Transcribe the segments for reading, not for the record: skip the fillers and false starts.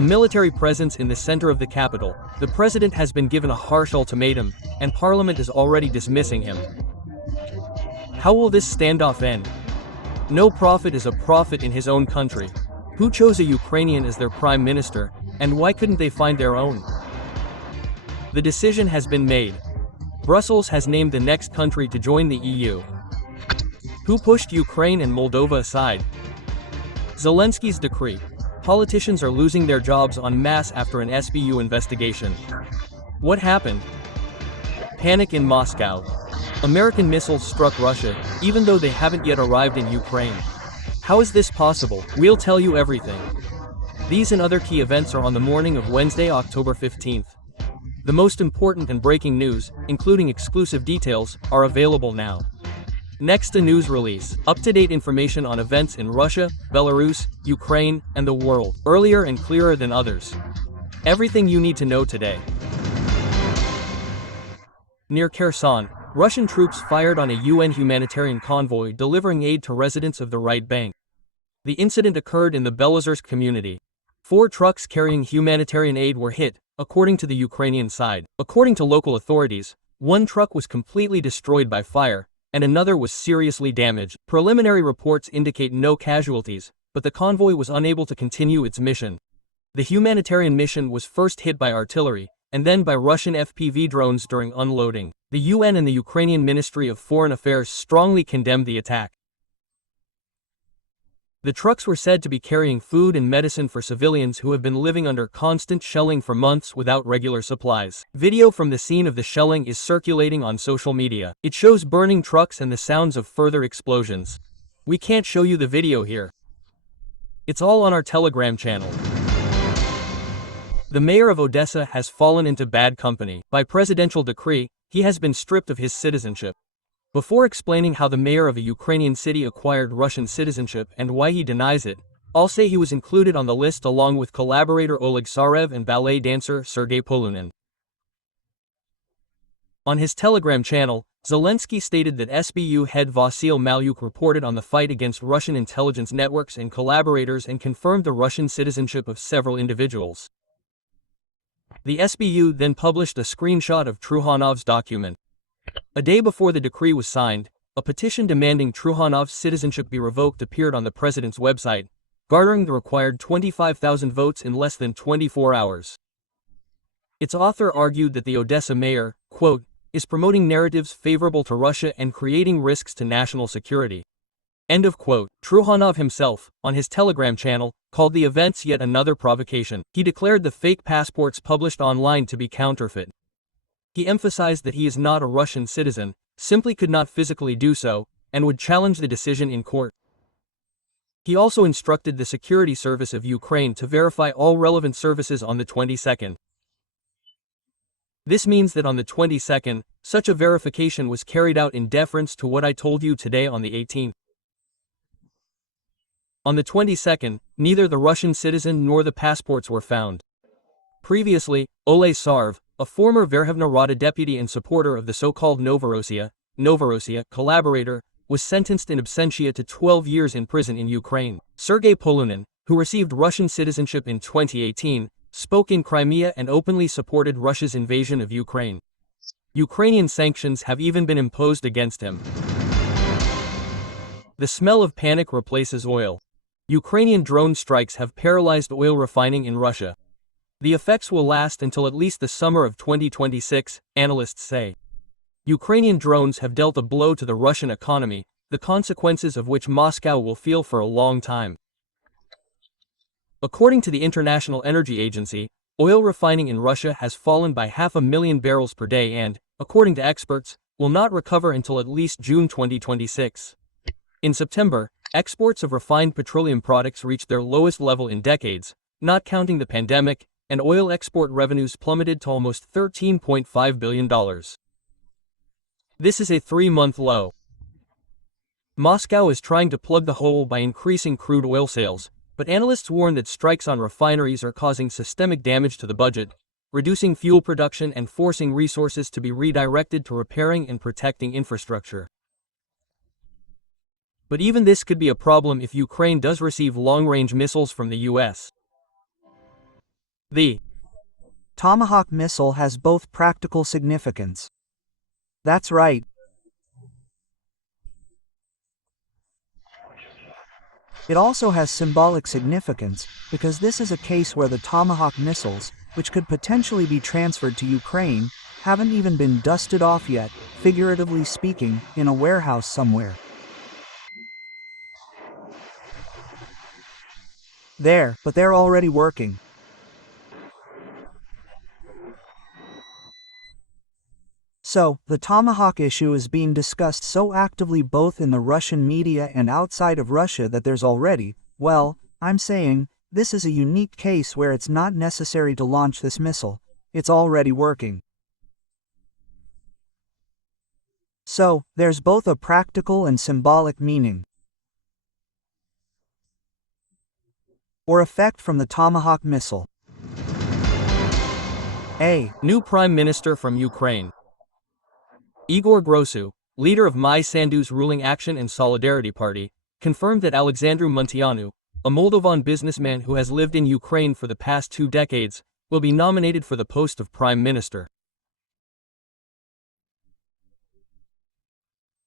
a military presence in the center of the capital. The president has been given a harsh ultimatum, and parliament is already dismissing him. How will this standoff end? No prophet is a prophet in his own country. Who chose a Ukrainian as their prime minister, and why couldn't they find their own? The decision has been made. Brussels has named the next country to join the EU. Who pushed Ukraine and Moldova aside? Zelensky's decree. Politicians are losing their jobs en masse after an SBU investigation. What happened? Panic in Moscow. American missiles struck Russia, even though they haven't yet arrived in Ukraine. How is this possible? We'll tell you everything. These and other key events are on the morning of Wednesday, October 15th. The most important and breaking news, including exclusive details, are available now. Next, a news release. Up-to-date information on events in Russia, Belarus, Ukraine, and the world. Earlier and clearer than others. Everything you need to know today. Near Kherson, Russian troops fired on a UN humanitarian convoy delivering aid to residents of the right bank. The incident occurred in the Belozersk community. 4 trucks carrying humanitarian aid were hit, according to the Ukrainian side. According to local authorities, one truck was completely destroyed by fire, and another was seriously damaged. Preliminary reports indicate no casualties, but the convoy was unable to continue its mission. The humanitarian mission was first hit by artillery, and then by Russian FPV drones during unloading. The UN and the Ukrainian Ministry of Foreign Affairs strongly condemned the attack. The trucks were said to be carrying food and medicine for civilians who have been living under constant shelling for months without regular supplies. Video from the scene of the shelling is circulating on social media. It shows burning trucks and the sounds of further explosions. We can't show you the video here. It's all on our Telegram channel. The mayor of Odessa has fallen into bad company. By presidential decree, he has been stripped of his citizenship. Before explaining how the mayor of a Ukrainian city acquired Russian citizenship and why he denies it, I'll say he was included on the list along with collaborator Oleg Sarev and ballet dancer Sergei Polunin. On his Telegram channel, Zelensky stated that SBU head Vasyl Malyuk reported on the fight against Russian intelligence networks and collaborators and confirmed the Russian citizenship of several individuals. The SBU then published a screenshot of Truhanov's document. A day before the decree was signed, a petition demanding Truhanov's citizenship be revoked appeared on the president's website, garnering the required 25,000 votes in less than 24 hours. Its author argued that the Odessa mayor, quote, is promoting narratives favorable to Russia and creating risks to national security. End of quote. Truhanov himself, on his Telegram channel, called the events yet another provocation. He declared the fake passports published online to be counterfeit. He emphasized that he is not a Russian citizen, simply could not physically do so, and would challenge the decision in court. He also instructed the Security Service of Ukraine to verify all relevant services on the 22nd. This means that on the 22nd, such a verification was carried out in deference to what I told you today on the 18th. On the 22nd, neither the Russian citizen nor the passports were found. Previously, Oleg Sarev, a former Verkhovna Rada deputy and supporter of the so-called Novorossiya collaborator, was sentenced in absentia to 12 years in prison in Ukraine. Sergei Polunin, who received Russian citizenship in 2018, spoke in Crimea and openly supported Russia's invasion of Ukraine. Ukrainian sanctions have even been imposed against him. The smell of panic replaces oil. Ukrainian drone strikes have paralyzed oil refining in Russia. The effects will last until at least the summer of 2026, analysts say. Ukrainian drones have dealt a blow to the Russian economy, the consequences of which Moscow will feel for a long time. According to the International Energy Agency, oil refining in Russia has fallen by 500,000 barrels per day and, according to experts, will not recover until at least June 2026. In September, exports of refined petroleum products reached their lowest level in decades, not counting the pandemic, and oil export revenues plummeted to almost $13.5 billion. This is a 3-month low. Moscow is trying to plug the hole by increasing crude oil sales, but analysts warn that strikes on refineries are causing systemic damage to the budget, reducing fuel production and forcing resources to be redirected to repairing and protecting infrastructure. But even this could be a problem if Ukraine does receive long-range missiles from the US. The Tomahawk missile has both practical significance. That's right. It also has symbolic significance, because this is a case where the Tomahawk missiles, which could potentially be transferred to Ukraine, haven't even been dusted off yet, figuratively speaking, in a warehouse somewhere. But they're already working. So, the Tomahawk issue is being discussed so actively both in the Russian media and outside of Russia that there's already, well, I'm saying, this is a unique case where it's not necessary to launch this missile. It's already working. So, there's both a practical and symbolic meaning or effect from the Tomahawk missile. A new Prime Minister from Ukraine. Igor Grosu, leader of Mai Sandu's ruling Action and Solidarity Party, confirmed that Alexandru Munteanu, a Moldovan businessman who has lived in Ukraine for the past 2 decades, will be nominated for the post of Prime Minister.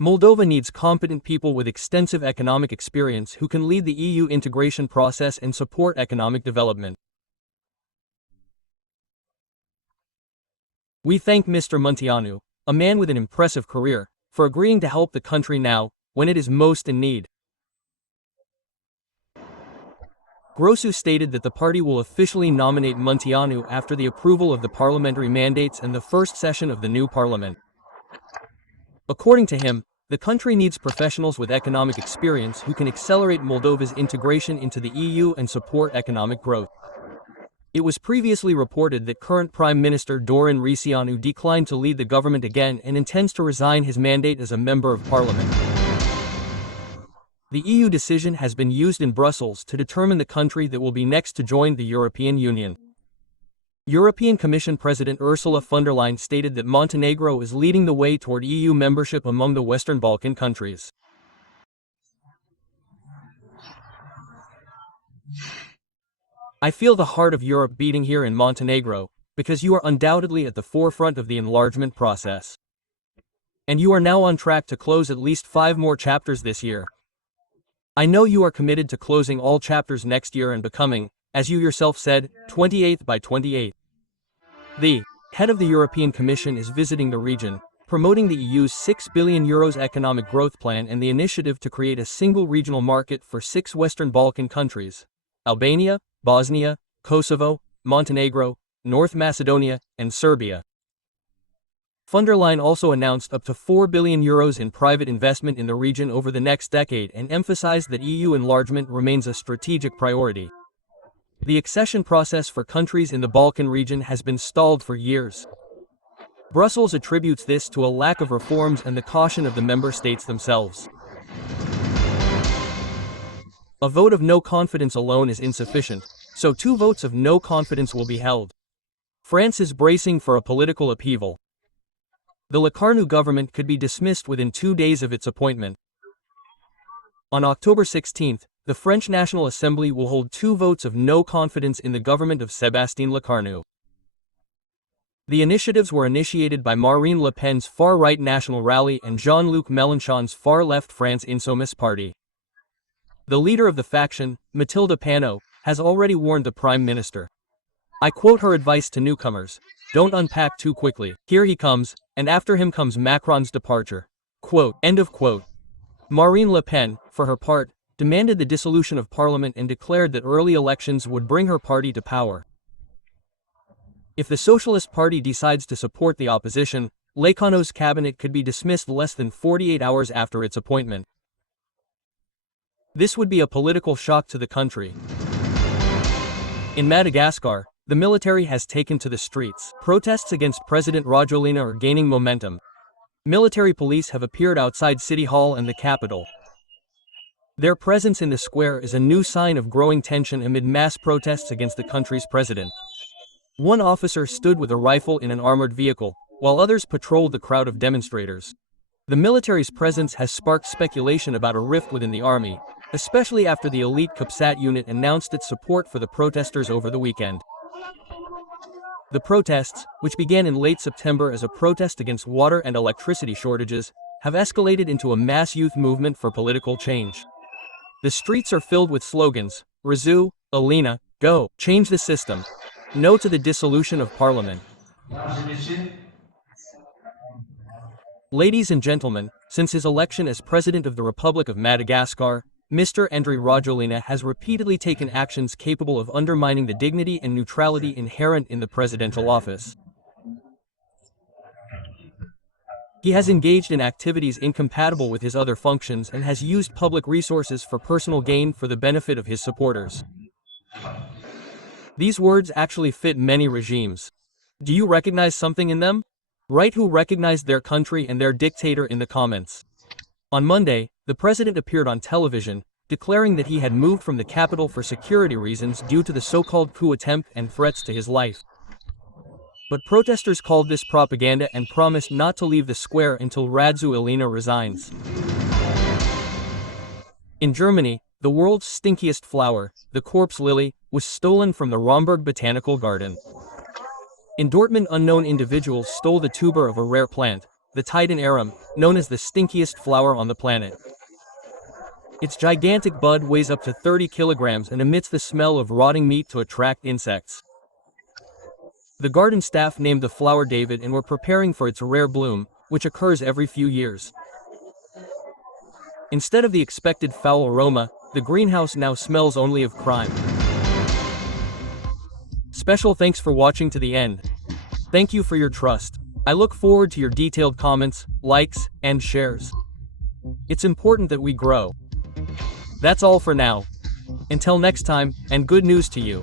Moldova needs competent people with extensive economic experience who can lead the EU integration process and support economic development. We thank Mr. Munteanu, a man with an impressive career, for agreeing to help the country now, when it is most in need. Grosu stated that the party will officially nominate Munteanu after the approval of the parliamentary mandates and the first session of the new parliament. According to him, the country needs professionals with economic experience who can accelerate Moldova's integration into the EU and support economic growth. It was previously reported that current Prime Minister Dorin Risianu declined to lead the government again and intends to resign his mandate as a member of parliament. The EU decision has been used in Brussels to determine the country that will be next to join the European Union. European Commission President Ursula von der Leyen stated that Montenegro is leading the way toward EU membership among the Western Balkan countries. I feel the heart of Europe beating here in Montenegro, because you are undoubtedly at the forefront of the enlargement process. And you are now on track to close at least 5 more chapters this year. I know you are committed to closing all chapters next year and becoming, as you yourself said, 28th by 28. The head of the European Commission is visiting the region, promoting the EU's €6 billion economic growth plan and the initiative to create a single regional market for 6 Western Balkan countries: Albania, Bosnia, Kosovo, Montenegro, North Macedonia, and Serbia. Von der Leyen also announced up to €4 billion in private investment in the region over the next decade and emphasized that EU enlargement remains a strategic priority. The accession process for countries in the Balkan region has been stalled for years. Brussels attributes this to a lack of reforms and the caution of the member states themselves. A vote of no confidence alone is insufficient, so 2 votes of no confidence will be held. France is bracing for a political upheaval. The Locarno government could be dismissed within 2 days of its appointment. On October 16, the French National Assembly will hold 2 votes of no confidence in the government of Sébastien Locarno. The initiatives were initiated by Marine Le Pen's far-right National Rally and Jean-Luc Mélenchon's far-left France Insoumise party. The leader of the faction, Mathilde Panot, has already warned the Prime Minister. I quote her advice to newcomers: "Don't unpack too quickly. Here he comes, and after him comes Macron's departure." Quote, end of quote. Marine Le Pen, for her part, demanded the dissolution of parliament and declared that early elections would bring her party to power. If the Socialist Party decides to support the opposition, Locarno's cabinet could be dismissed less than 48 hours after its appointment. This would be a political shock to the country. In Madagascar, the military has taken to the streets. Protests against President Rajoelina are gaining momentum. Military police have appeared outside City Hall and the capital. Their presence in the square is a new sign of growing tension amid mass protests against the country's president. One officer stood with a rifle in an armored vehicle, while others patrolled the crowd of demonstrators. The military's presence has sparked speculation about a rift within the army, especially after the elite CAPSAT unit announced its support for the protesters over the weekend. The protests, which began in late September as a protest against water and electricity shortages, have escalated into a mass youth movement for political change. The streets are filled with slogans: Razu, Alina, go, change the system. No to the dissolution of parliament. Ladies and gentlemen, since his election as President of the Republic of Madagascar, Mr. Andry Rajoelina has repeatedly taken actions capable of undermining the dignity and neutrality inherent in the presidential office. He has engaged in activities incompatible with his other functions and has used public resources for personal gain for the benefit of his supporters. These words actually fit many regimes. Do you recognize something in them? Write who recognized their country and their dictator in the comments. On Monday, the president appeared on television, declaring that he had moved from the capital for security reasons due to the so-called coup attempt and threats to his life. But protesters called this propaganda and promised not to leave the square until Rajoelina resigns. In Germany, the world's stinkiest flower, the corpse lily, was stolen from the Romberg Botanical Garden. In Dortmund, unknown individuals stole the tuber of a rare plant, the Titan arum, known as the stinkiest flower on the planet. Its gigantic bud weighs up to 30 kilograms and emits the smell of rotting meat to attract insects. The garden staff named the flower David and were preparing for its rare bloom, which occurs every few years. Instead of the expected foul aroma, the greenhouse now smells only of crime. Special thanks for watching to the end. Thank you for your trust. I look forward to your detailed comments, likes, and shares. It's important that we grow. That's all for now. Until next time, and good news to you.